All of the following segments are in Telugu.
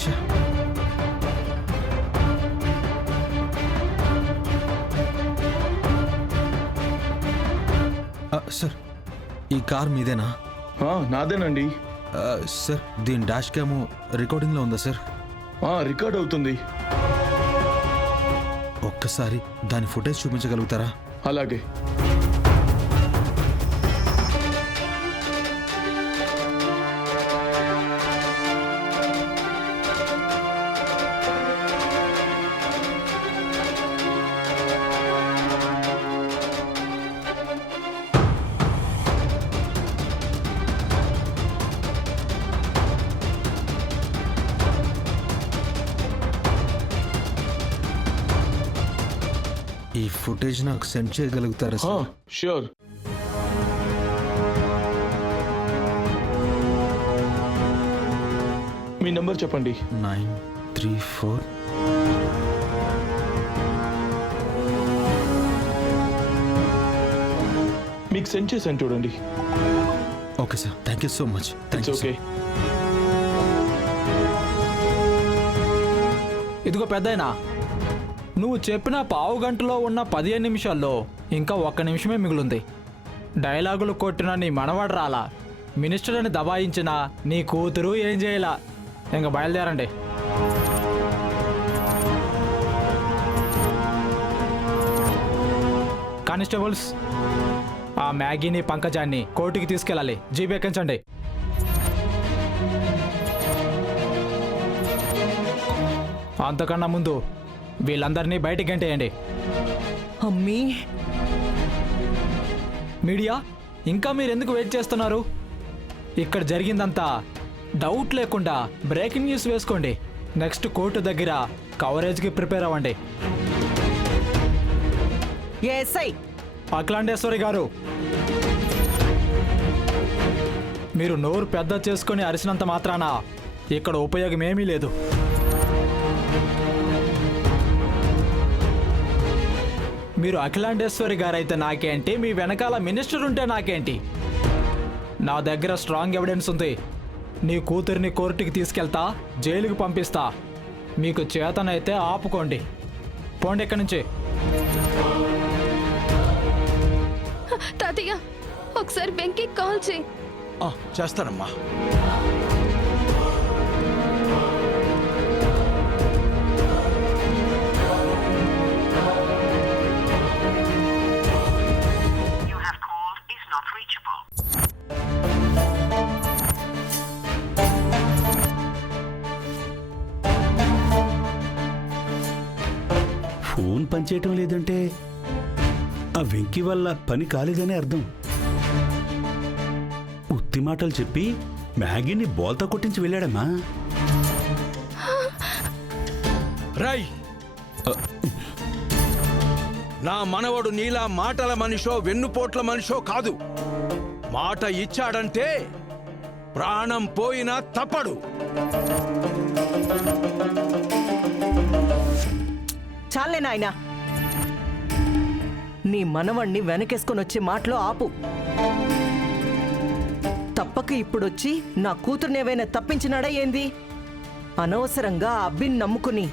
ఛే. సార్ ఈ కార్ మీదేనా? నాదేనండి. సార్ దీని డాష్ క్యామ్ రికార్డింగ్లో ఉందా సార్? రికార్డ్ అవుతుంది. ఒక్కసారి దాని ఫుటేజ్ చూపించగలుగుతారా? అలాగే. ఈ ఫుటేజ్ నాకు సెండ్ చేయగలుగుతారా సార్? ష్యూర్. మీ నంబర్ చెప్పండి. 934. మీకు సెండ్ చేశాను చూడండి. Okay sir, thank you so much. It's okay. ఇదిగో పెద్దయినా, నువ్వు చెప్పిన పావు గంటలో ఉన్న 15 నిమిషాల్లో ఇంకా 1 నిమిషమే మిగులుంది. డైలాగులు కొట్టిన నీ మనవాడు రాలా, మినిస్టర్ అని దబాయించిన నీ కూతురు ఏం చేయాలా. ఇంక బయలుదేరండి. కానిస్టేబుల్స్, ఆ మ్యాగీని పంకజాన్ని కోర్టుకి తీసుకెళ్ళాలి. జీప్ ఎక్కించండి. అంతకన్నా ముందు వీళ్ళందరినీ బయటికి గంటేయండి. అమ్మీ, మీడియా, ఇంకా మీరెందుకు వెయిట్ చేస్తున్నారు? ఇక్కడ జరిగిందంతా డౌట్ లేకుండా బ్రేకింగ్ న్యూస్ వేసుకోండి. నెక్స్ట్ కోర్టు దగ్గర కవరేజ్కి ప్రిపేర్ అవ్వండి. ఎస్ఐ అఖిలాండేశ్వరి గారు, మీరు నోరు పెద్ద చేసుకొని అరిసినంత మాత్రాన ఇక్కడ ఉపయోగం ఏమీ లేదు. మీరు అఖిలాండేశ్వరి గారైతే నాకేంటి, మీ వెనకాల మినిస్టర్ ఉంటే నాకేంటి? నా దగ్గర స్ట్రాంగ్ ఎవిడెన్స్ ఉంది. నీ కూతురిని కోర్టుకి తీసుకెళ్తా, జైలుకి పంపిస్తా. మీకు చేతనైతే ఆపుకోండి. పోండి ఇక్కడి నుంచి. తాతయ్య, ఒకసారి వెంకీ కాల్ చేయి. చేస్తానమ్మా. ఫోన్ పనిచేయటం లేదంటే ఆ వెంకీ వల్ల పని కాలేదనే అర్థం. ఉత్తి మాటలు చెప్పి మ్యాగీని బోల్తా కొట్టించి వెళ్ళాడమ్మా. రై, నా మనవడు నీలా మాటల మనిషో వెన్నుపోట్ల మనిషో కాదు. మాట ఇచ్చాడంటే ప్రాణం పోయినా తప్పడు. చాలే నాయనా, నీ మనవణ్ణి వెనకేసుకొని వచ్చే మాటలో ఆపు. తప్పక ఇప్పుడొచ్చి నా కూతుర్నేవైనా తప్పించినాడా ఏంది? అనవసరంగా ఆ అబ్బిని నమ్ముకుని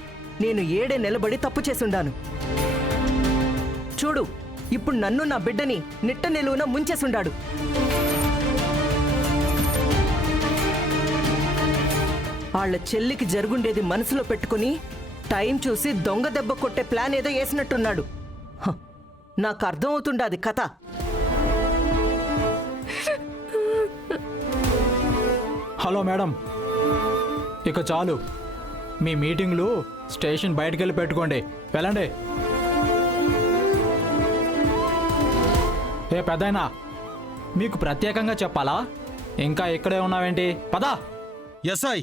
నేను 7 నిలబడి తప్పు చేసుండాను. చూడు, ఇప్పుడు నన్ను నా బిడ్డని నిట్ట నిలువున ముంచేసుండాడు. వాళ్ళ చెల్లికి జరుగుండేది మనసులో పెట్టుకుని టైం చూసి దొంగ దెబ్బ కొట్టే ప్లాన్ ఏదో వేసినట్టున్నాడు. నాకు అర్థం అవుతుండాది కథ. హలో మేడం, ఇక చాలు. మీ మీటింగ్లు స్టేషన్ బయటకెళ్ళి పెట్టుకోండి. వెళ్ళండి. ఏ పెద్దయినా, మీకు ప్రత్యేకంగా చెప్పాలా? ఇంకా ఇక్కడే ఉన్నావేంటి? పదా. ఎస్ఐ,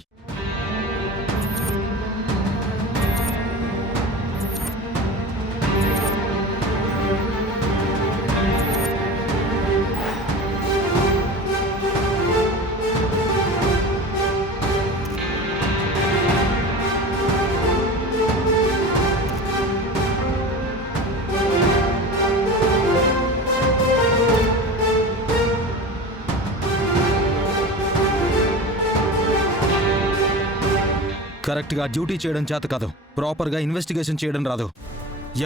కరెక్ట్గా డ్యూటీ చేయడం చేత కాదు, ప్రాపర్గా ఇన్వెస్టిగేషన్ చేయడం రాదు,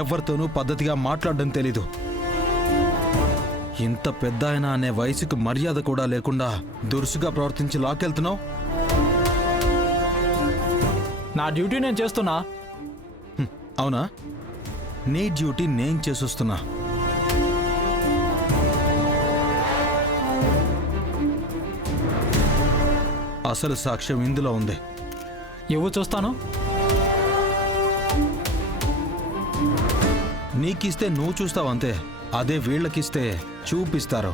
ఎవరితోనూ పద్ధతిగా మాట్లాడడం తెలీదు. ఇంత పెద్ద ఆయన అనే వయసుకు మర్యాద కూడా లేకుండా దురుసుగా ప్రవర్తించి లాకెళ్తున్నావు. నా డ్యూటీ నేను చేస్తున్నా. అవునా? నీ డ్యూటీ నేను చేసొస్తున్నా. అసలు సాక్ష్యం ఇందులో ఉంది. ఇవ్వు చూస్తాను. నీకిస్తే నువ్వు చూస్తావంతే, అదే వీళ్ళకిస్తే చూపిస్తారు.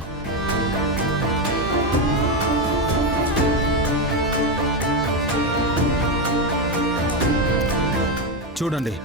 చూడండి.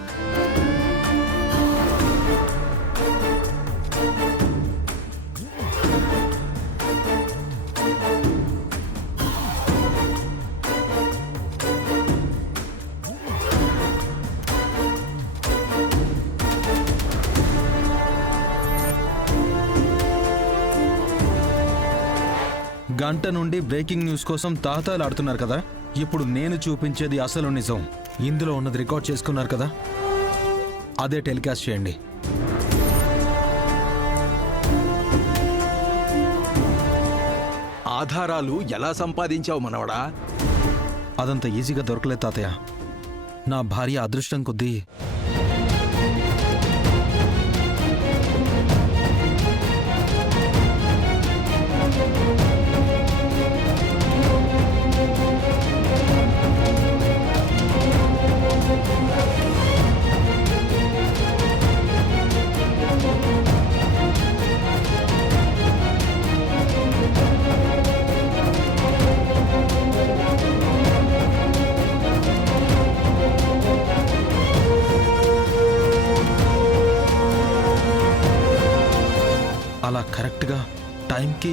గంట నుండి బ్రేకింగ్ న్యూస్ కోసం తాతాలాడుతున్నారు కదా. ఇప్పుడు నేను చూపించేది అసలు నిజం. ఇందులో ఉన్నది రికార్డ్ చేసుకున్నారు కదా, అదే టెలికాస్ట్ చేయండి. ఆధారాలు ఎలా సంపాదించావు మనవడా? అదంత ఈజీగా దొరకలేదు తాతయ్య. నా భార్య అదృష్టం కొద్దీ అలా కరెక్ట్గా టైంకి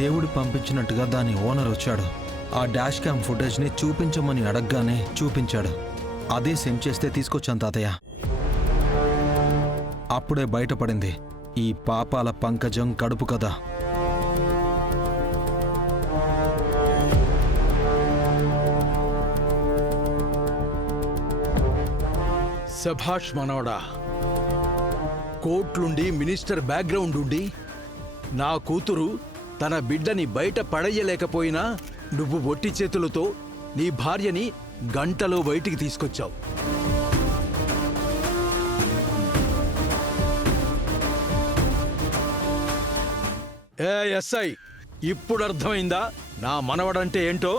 దేవుడు పంపించినట్టుగా దాని ఓనర్ వచ్చాడు. ఆ డాష్ క్యామ్ ఫుటేజ్ని చూపించమని అడగగానే చూపించాడు. అదే సెండ్ చేస్తే తీసుకొచ్చాను తాతయ్య. అప్పుడే బయటపడింది ఈ పాపాల పంకజం కడుపు కదా. శభాష్ మనవడా. కోర్టులుండి మినిస్టర్ బ్యాక్గ్రౌండ్ ఉండి నా కూతురు తన బిడ్డని బయట పడేయలేకపోయినా నువ్వు ఒట్టి చేతులతో నీ భార్యని గంటలో బయటికి తీసుకొచ్చావు. ఏ ఎస్ఐ, ఇప్పుడు అర్థమైందా నా మనవడంటే ఏంటో?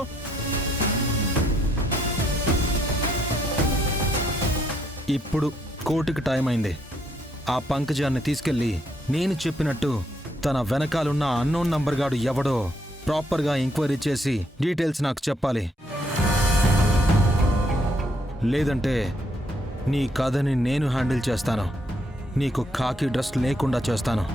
ఇప్పుడు కోర్టుకి టైం అయింది. ఆ పంకజాన్ని తీసుకెళ్ళి నేను చెప్పినట్టు తన వెనకాలన్న అన్నోన్ నంబర్ గాడు ఎవడో ప్రాపర్గా ఎంక్వైరీ చేసి డీటెయిల్స్ నాకు చెప్పాలి. లేదంటే నీ కథని నేను హ్యాండిల్ చేస్తాను. నీకు ఖాకీ డ్రెస్ లేకుండా చేస్తాను.